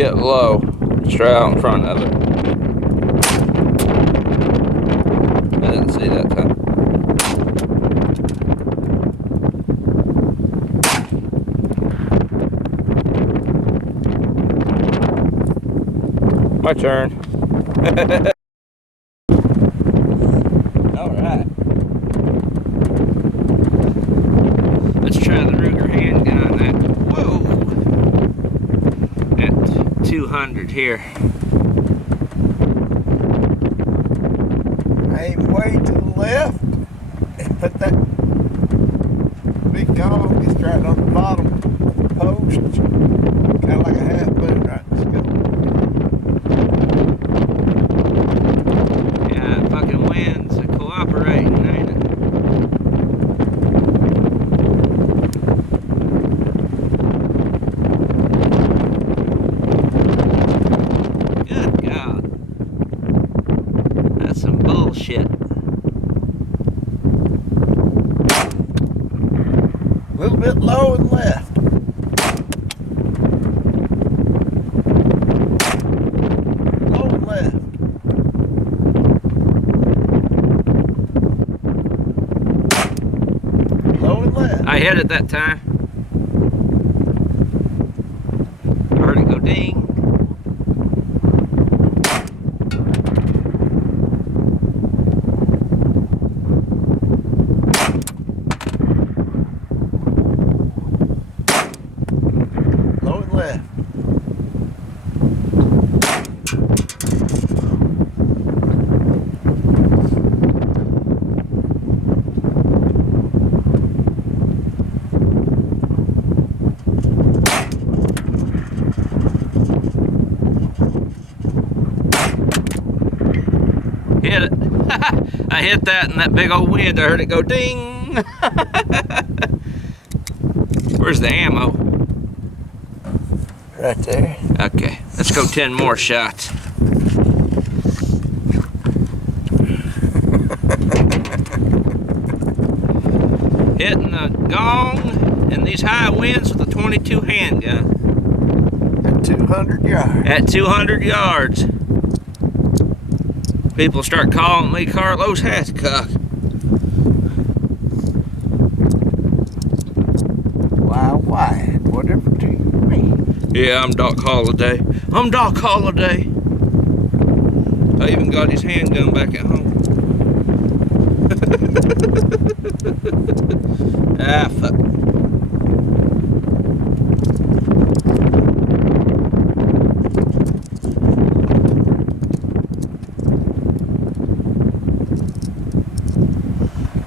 hit low, straight out in front of it. I didn't see that time. My turn. Alright. Let's try the Ruger handgun at, whoa, at 200 here. Aim way to the left and put that big gong just right on the bottom post. Kind of like a half moon right in the scope. Yeah, fucking winds are cooperating, ain't it? Good God. That's some bullshit. A little bit low and left. Low and left. Low and left. I hit it that time. I heard it go ding. Low and left. Hit it. I hit that in that big old wind. I heard it go ding. Where's the ammo? Right there. Okay, let's go 10 more shots. Hitting the gong in these high winds with a 22 handgun. At 200 yards. At 200 yards. People start calling me Carlos Hatcock. Why? Whatever do you mean? Yeah, I'm Doc Holliday. I'm Doc Holliday. I even got his handgun back at home. Ah, fuck.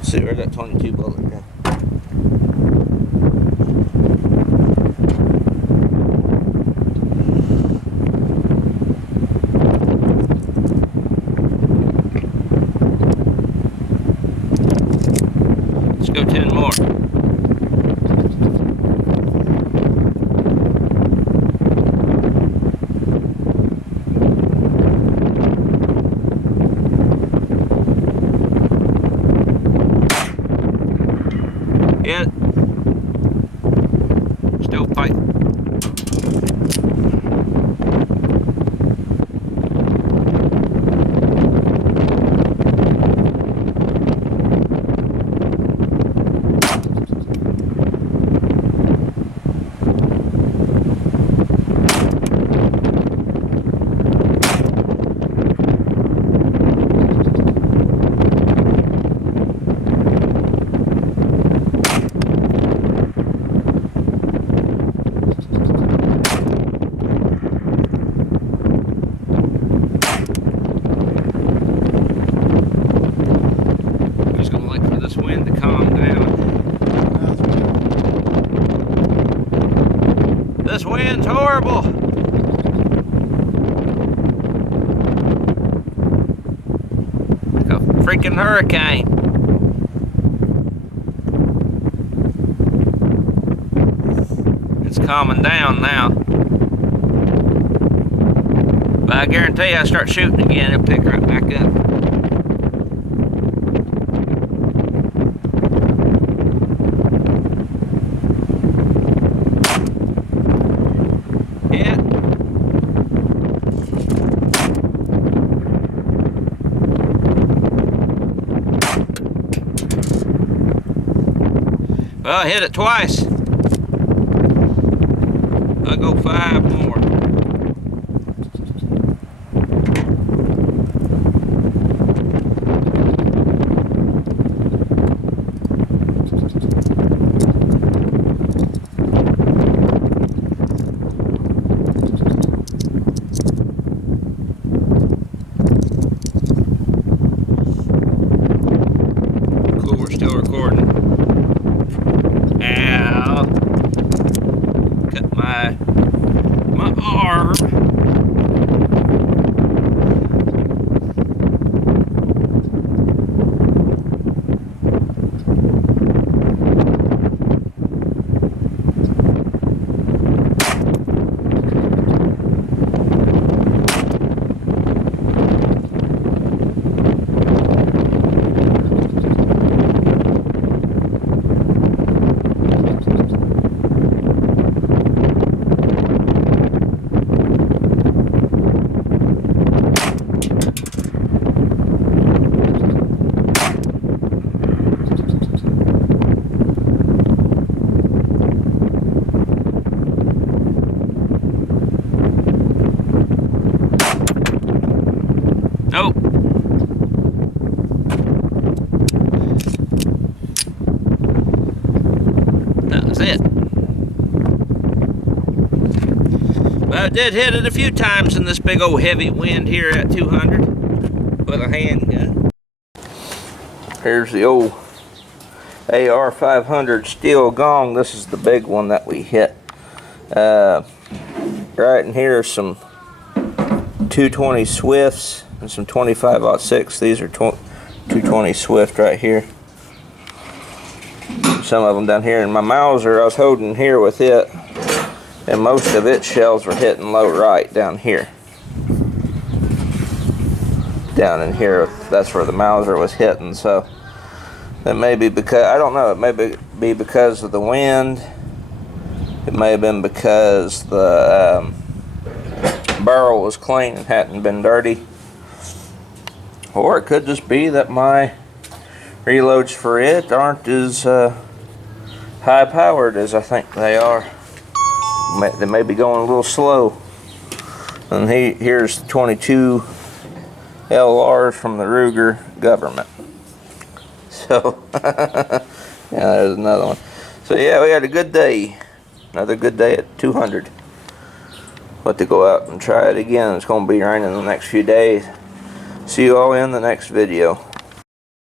See where that 22 bullet go. Let's go 10 more. Hit. Still fighting. This wind to calm down. This wind's horrible. Like a freaking hurricane. It's calming down now. But I guarantee you I start shooting again, it'll pick right back up. Hit. Well, I hit it twice. I'll go 5 more. Cool, we're still recording. Ow. Cut my arm. Nope. That was it. But I did hit it a few times in this big old heavy wind here at 200 with a handgun. Here's the old AR 500 steel gong. This is the big one that we hit. Right in here are some 220 Swifts and some 25-06. These are 220 Swift right here. Some of them down here. And my Mauser, I was holding here with it, and most of its shells were hitting low right down here. Down in here, that's where the Mauser was hitting. So it may be because, I don't know, it may be because of the wind. It may have been because the barrel was clean and hadn't been dirty. Or it could just be that my reloads for it aren't as high powered as I think they are. They may be going a little slow. And here's 22 LRs from the Ruger government. So, yeah, there's another one. So yeah, we had a good day. Another good day at 200. But to go out and try it again. It's going to be raining the next few days. See you all in the next video.